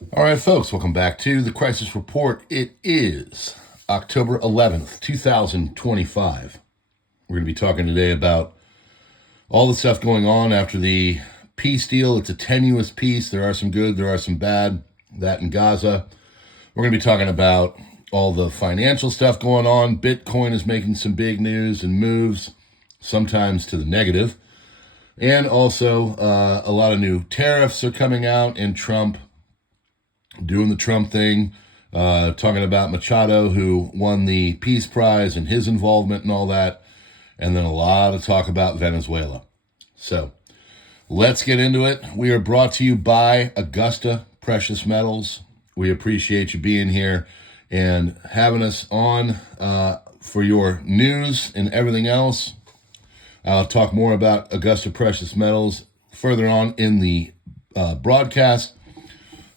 All right, folks, welcome back to the Crisis Report. It is October 11th, 2025. We're going to be talking today about all the stuff going on after the peace deal. It's a tenuous peace. There are some good, there are some bad. That in Gaza. We're going to be talking about all the financial stuff going on. Bitcoin is making some big news and moves, sometimes to the negative. And also, a lot of new tariffs are coming out, and Trump doing the Trump thing, talking about Machado, who won the Peace Prize and his involvement and all that, and then a lot of talk about Venezuela. So let's get into it. We are brought to you by Augusta Precious Metals. We appreciate you being here and having us on for your news and everything else. I'll talk more about Augusta Precious Metals further on in the broadcast.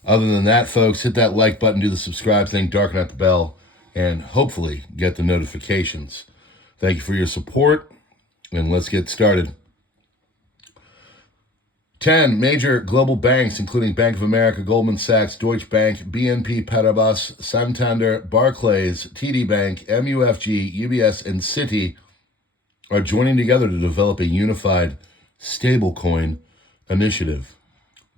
Other than that, folks, hit that like button, do the subscribe thing, darken out the bell, and hopefully get the notifications. Thank you for your support, and let's get started. 10 major global banks, including Bank of America, Goldman Sachs, Deutsche Bank, BNP Paribas, Santander, Barclays, TD Bank, MUFG, UBS, and Citi, are joining together to develop a unified stablecoin initiative.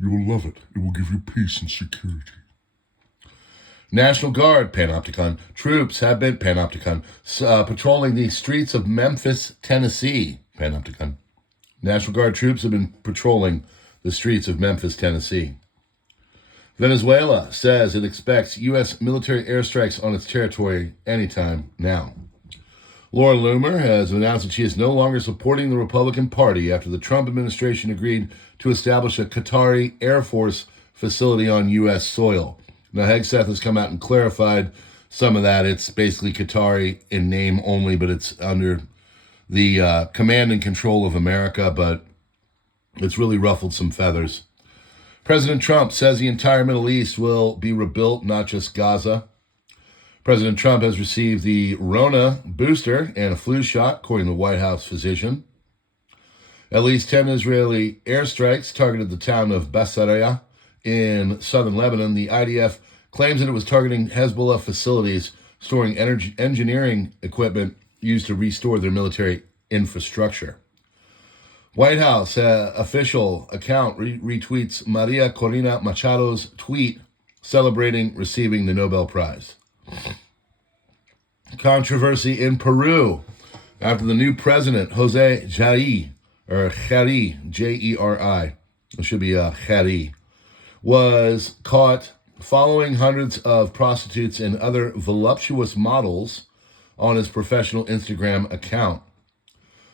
You will love it. It will give you peace and security. National Guard, Panopticon, troops have been, Panopticon, patrolling the streets of Memphis, Tennessee, Panopticon. National Guard troops have been patrolling the streets of Memphis, Tennessee. Venezuela says it expects U.S. military airstrikes on its territory anytime now. Laura Loomer has announced that she is no longer supporting the Republican Party after the Trump administration agreed to establish a Qatari Air Force facility on U.S. soil. Now, Hegseth has come out and clarified some of that. It's basically Qatari in name only, but it's under the command and control of America, but it's really ruffled some feathers. President Trump says the entire Middle East will be rebuilt, not just Gaza. President Trump has received the Rona booster and a flu shot, according to the White House physician. At least 10 Israeli airstrikes targeted the town of Basraya in southern Lebanon. The IDF claims that it was targeting Hezbollah facilities storing engineering equipment used to restore their military infrastructure. White House official account retweets Maria Corina Machado's tweet celebrating receiving the Nobel Prize. Controversy in Peru after the new president, Jose Jari, or Jari, J-E-R-I, it should be Jari, was caught following hundreds of prostitutes and other voluptuous models on his professional Instagram account.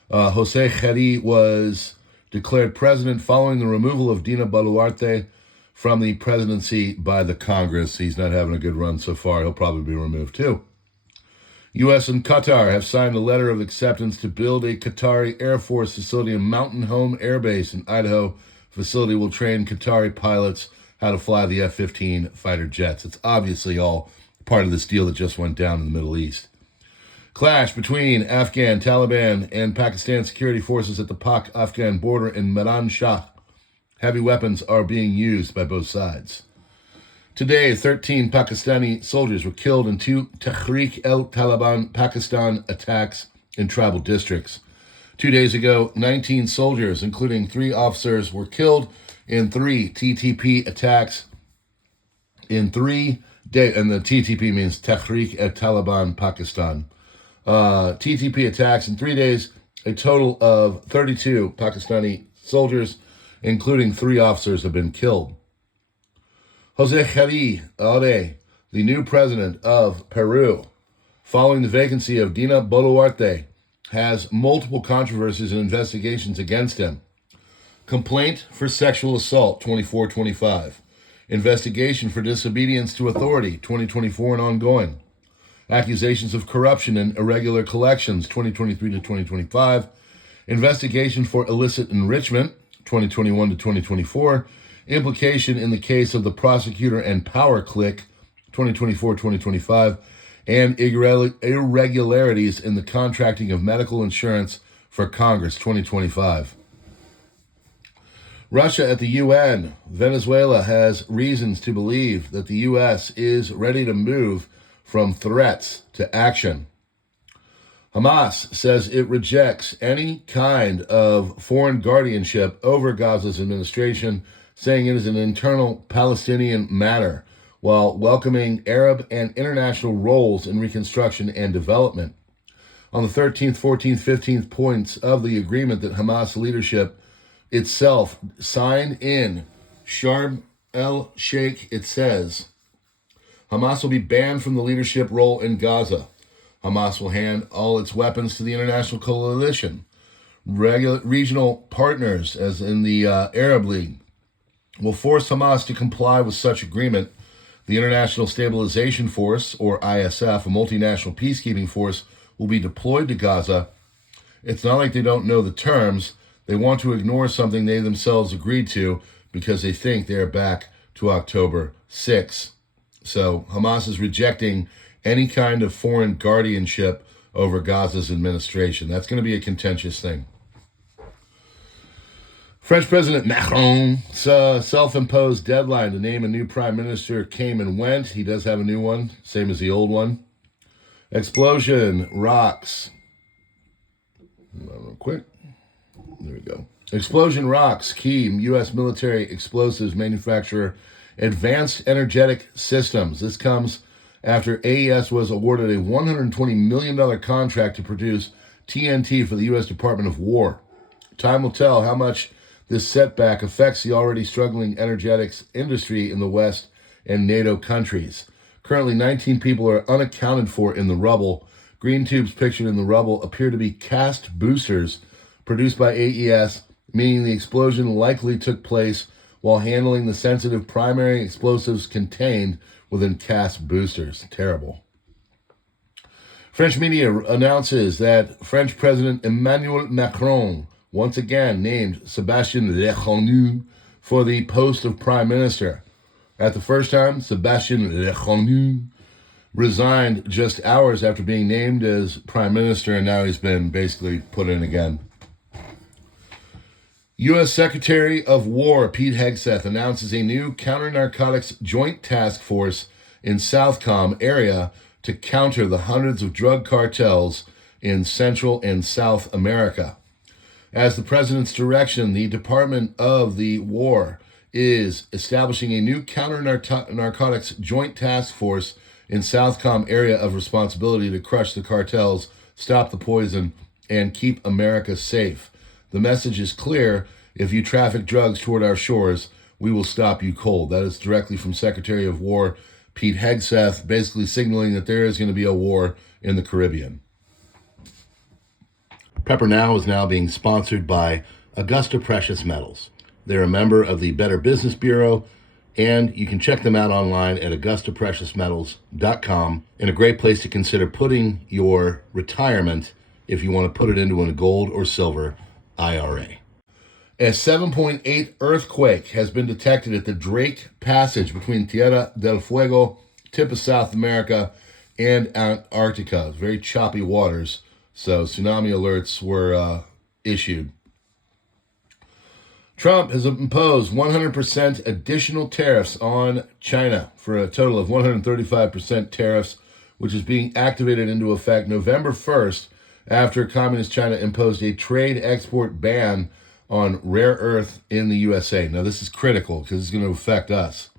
Jose Jari was declared president following the removal of Dina Boluarte from the presidency by the Congress. He's not having a good run so far. He'll probably be removed too. U.S. and Qatar have signed a letter of acceptance to build a Qatari Air Force facility in Mountain Home Air Base in Idaho. Facility will train Qatari pilots how to fly the F-15 fighter jets. It's obviously all part of this deal that just went down in the Middle East. Clash between Afghan Taliban and Pakistan security forces at the Pak-Afghan border in Meran Shah. Heavy weapons are being used by both sides. Today, 13 Pakistani soldiers were killed in 2 Tehrik-e-Taliban Pakistan attacks in tribal districts. 2 days ago, 19 soldiers, including 3 officers, were killed in 3 TTP attacks in 3 days. And the TTP means Tehrik-e-Taliban Pakistan. TTP attacks in 3 days, a total of 32 Pakistani soldiers, including 3 officers, have been killed. Jose Jari Are, the new president of Peru, following the vacancy of Dina Boluarte, has multiple controversies and investigations against him. Complaint for sexual assault, 24-25. Investigation for disobedience to authority, 2024 and ongoing. Accusations of corruption and irregular collections, 2023 to 2025. Investigation for illicit enrichment, 2021 to 2024. Implication in the case of the prosecutor and power clique, 2024-2025. And irregularities in the contracting of medical insurance for Congress, 2025. Russia at the UN. Venezuela has reasons to believe that the U.S. is ready to move from threats to action. Hamas says it rejects any kind of foreign guardianship over Gaza's administration, saying it is an internal Palestinian matter, while welcoming Arab and international roles in reconstruction and development. On the 13th, 14th, 15th points of the agreement that Hamas leadership itself signed in Sharm el-Sheikh, it says, Hamas will be banned from the leadership role in Gaza. Hamas will hand all its weapons to the international coalition. Regional partners, as in the Arab League, will force Hamas to comply with such agreement. The International Stabilization Force, or ISF, a multinational peacekeeping force, will be deployed to Gaza. It's not like they don't know the terms. They want to ignore something they themselves agreed to because they think they are back to October 6th. So Hamas is rejecting any kind of foreign guardianship over Gaza's administration. That's going to be a contentious thing. French President Macron's self-imposed deadline to name a new prime minister came and went. He does have a new one, same as the old one. Explosion rocks. Real quick. There we go. Explosion rocks key U.S. military explosives manufacturer Advanced Energetic Systems. This comes after AES was awarded a $120 million contract to produce TNT for the U.S. Department of War. Time will tell how much this setback affects the already struggling energetics industry in the West and NATO countries. Currently, 19 people are unaccounted for in the rubble. Green tubes pictured in the rubble appear to be cast boosters produced by AES, meaning the explosion likely took place while handling the sensitive primary explosives contained within cast boosters. Terrible. French media announces that French President Emmanuel Macron once again named Sébastien Lecornu for the post of Prime Minister. At the first time, Sébastien Lecornu resigned just hours after being named as Prime Minister, and now he's been basically put in again. U.S. Secretary of War Pete Hegseth announces a new counter-narcotics joint task force in Southcom area to counter the hundreds of drug cartels in Central and South America. As the president's direction, the Department of the War is establishing a new counter-narcotics joint task force in Southcom area of responsibility to crush the cartels, stop the poison, and keep America safe. The message is clear: if you traffic drugs toward our shores, we will stop you cold. That is directly from Secretary of War Pete Hegseth, basically signaling that there is going to be a war in the Caribbean. PrepperNow is now being sponsored by Augusta Precious Metals. They're a member of the Better Business Bureau, and you can check them out online at AugustaPreciousMetals.com, and a great place to consider putting your retirement if you want to put it into a gold or silver IRA. A 7.8 earthquake has been detected at the Drake Passage between Tierra del Fuego, tip of South America, and Antarctica. Very choppy waters, so tsunami alerts were issued. Trump has imposed 100% additional tariffs on China for a total of 135% tariffs, which is being activated into effect November 1st after Communist China imposed a trade export ban on rare earth in the USA. Now, this is critical because it's going to affect us.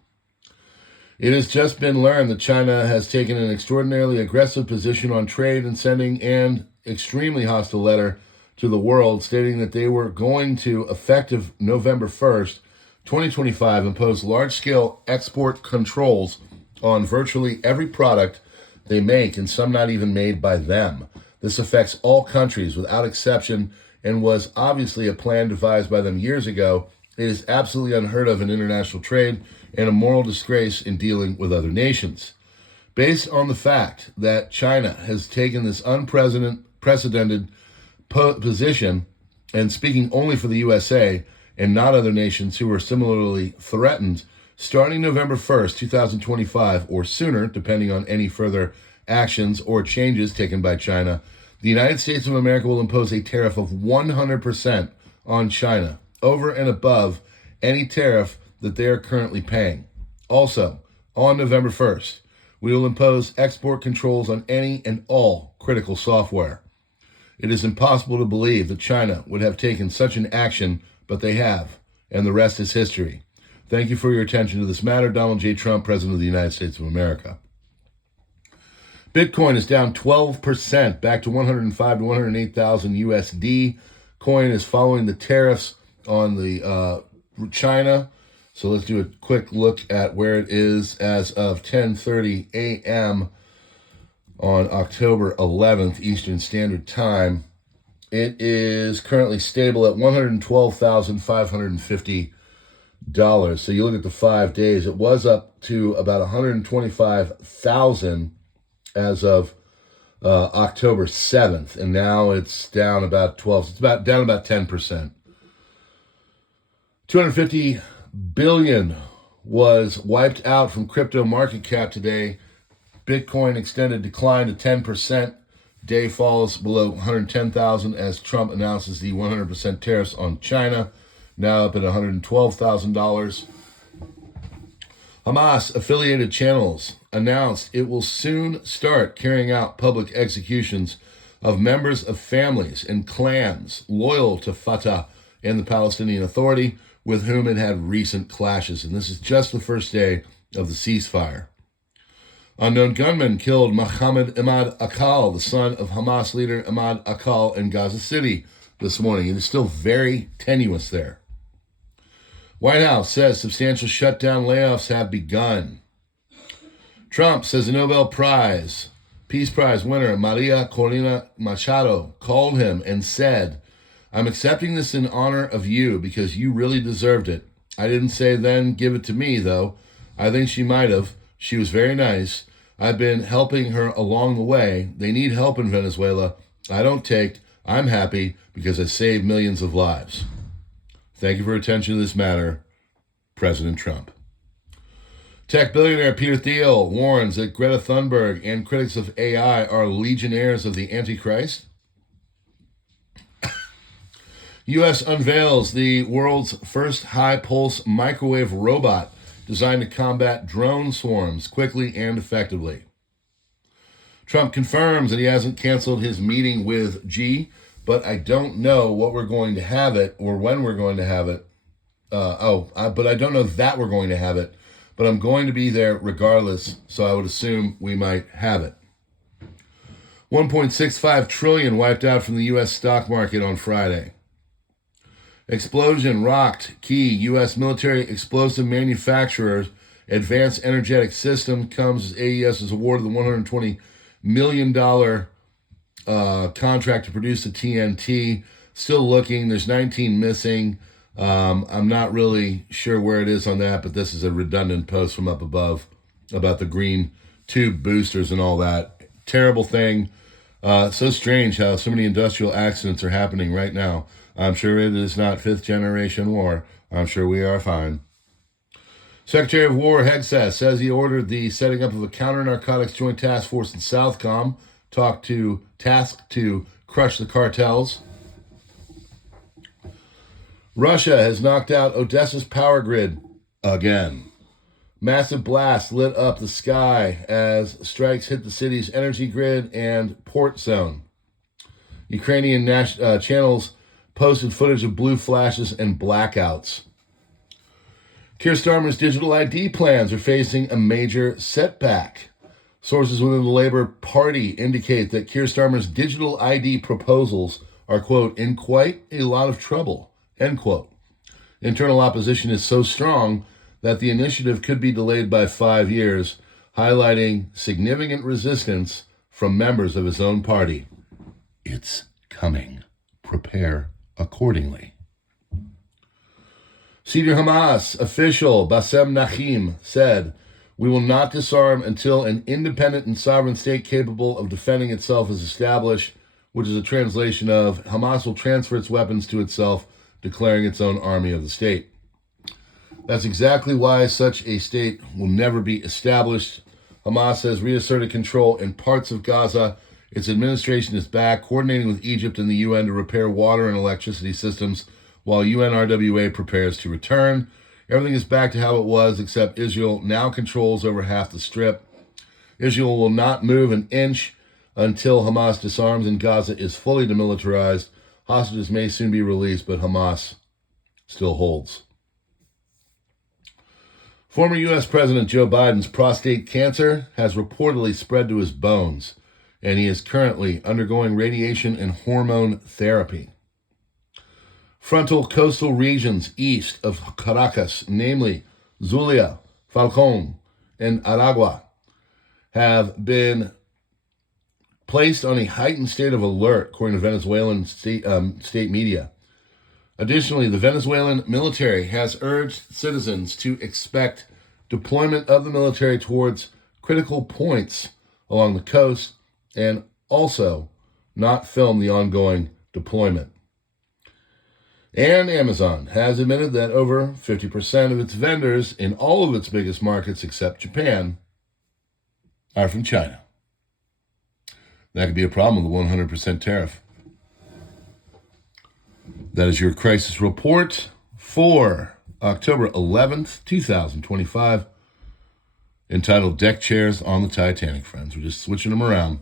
It has just been learned that China has taken an extraordinarily aggressive position on trade and sending an extremely hostile letter to the world stating that they were going to, effective November 1st, 2025, impose large-scale export controls on virtually every product they make, and some not even made by them. This affects all countries without exception and was obviously a plan devised by them years ago. It is absolutely unheard of in international trade and a moral disgrace in dealing with other nations. Based on the fact that China has taken this unprecedented position and speaking only for the USA and not other nations who are similarly threatened, starting November 1st, 2025, or sooner, depending on any further actions or changes taken by China, the United States of America will impose a tariff of 100% on China, over and above any tariff that they are currently paying. Also, on November 1st, we will impose export controls on any and all critical software. It is impossible to believe that China would have taken such an action, but they have, and the rest is history. Thank you for your attention to this matter. Donald J. Trump, President of the United States of America. Bitcoin is down 12%, back to 105 to 108,000 USD. Coin is following the tariffs on the China. So let's do a quick look at where it is as of 10:30 a.m. on October 11th, Eastern Standard Time. It is currently stable at $112,550. So you look at the 5 days, it was up to about 125,000 as of October 7th, and now it's down about 12. It's down about 10%. 250 billion was wiped out from crypto market cap today. Bitcoin extended decline to 10%. Day falls below 110,000 as Trump announces the 100% tariffs on China, now up at $112,000. Hamas affiliated channels announced it will soon start carrying out public executions of members of families and clans loyal to Fatah and the Palestinian Authority with whom it had recent clashes. And this is just the first day of the ceasefire. Unknown gunmen killed Mohammed M.Ed Akal, the son of Hamas leader M.Ed Akal in Gaza City this morning. It is still very tenuous there. White House says substantial shutdown layoffs have begun. Trump says the Nobel Peace Prize winner Maria Corina Machado called him and said, "I'm accepting this in honor of you because you really deserved it. I didn't say then give it to me, though. I think she might have. She was very nice. I've been helping her along the way. They need help in Venezuela. I don't take. I'm happy because I saved millions of lives." Thank you for your attention to this matter, President Trump. Tech billionaire Peter Thiel warns that Greta Thunberg and critics of AI are legionnaires of the Antichrist. U.S. unveils the world's first high-pulse microwave robot designed to combat drone swarms quickly and effectively. Trump confirms that he hasn't canceled his meeting with Xi, but I don't know what we're going to have it or when we're going to have it. But I don't know that we're going to have it, but I'm going to be there regardless, so I would assume we might have it. 1.65 trillion wiped out from the U.S. stock market on Friday. Explosion rocked key U.S. military explosive manufacturer Advanced Energetic System comes as AES is awarded the $120 million contract to produce the TNT. Still looking. There's 19 missing. I'm not really sure where it is on that, but this is a redundant post from up above about the green tube boosters and all that. Terrible thing. So strange how so many industrial accidents are happening right now. I'm sure it is not fifth generation war. I'm sure we are fine. Secretary of War Hegseth says he ordered the setting up of a counter-narcotics joint task force in Southcom, tasked to crush the cartels. Russia has knocked out Odessa's power grid again. Massive blasts lit up the sky as strikes hit the city's energy grid and port zone. Ukrainian channels posted footage of blue flashes and blackouts. Keir Starmer's digital ID plans are facing a major setback. Sources within the Labour Party indicate that Keir Starmer's digital ID proposals are, quote, in quite a lot of trouble, end quote. Internal opposition is so strong that the initiative could be delayed by 5 years, highlighting significant resistance from members of his own party. It's coming. Prepare accordingly. Senior Hamas official Bassem Naim said, "We will not disarm until an independent and sovereign state capable of defending itself is established," which is a translation of Hamas will transfer its weapons to itself, declaring its own army of the state. That's exactly why such a state will never be established. Hamas has reasserted control in parts of Gaza. Its administration is back, coordinating with Egypt and the UN to repair water and electricity systems, while UNRWA prepares to return. Everything is back to how it was, except Israel now controls over half the Strip. Israel will not move an inch until Hamas disarms and Gaza is fully demilitarized. Hostages may soon be released, but Hamas still holds. Former U.S. President Joe Biden's prostate cancer has reportedly spread to his bones, and he is currently undergoing radiation and hormone therapy. Frontal coastal regions east of Caracas, namely Zulia, Falcón, and Aragua, have been placed on a heightened state of alert, according to Venezuelan state media. Additionally, the Venezuelan military has urged citizens to expect deployment of the military towards critical points along the coast and also not film the ongoing deployment. And Amazon has admitted that over 50% of its vendors in all of its biggest markets except Japan are from China. That could be a problem with the 100% tariff. That is your crisis report for October 11th, 2025, entitled Deck Chairs on the Titanic, friends. We're just switching them around.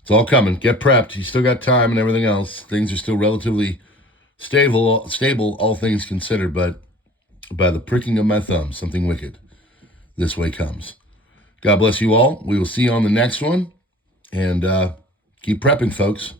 It's all coming. Get prepped. You still got time and everything else. Things are still relatively stable, all things considered, but by the pricking of my thumb, something wicked this way comes. God bless you all. We will see you on the next one, and keep prepping, folks.